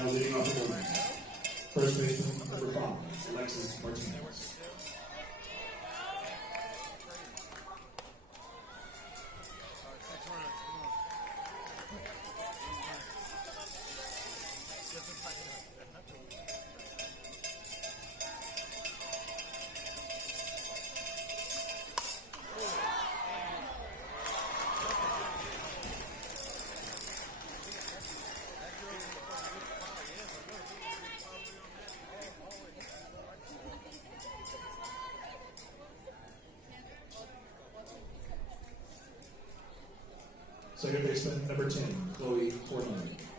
Now leading off the board, first baseman number 5, Alexis Martinez. Second baseman number 10, Chloe Fortnite.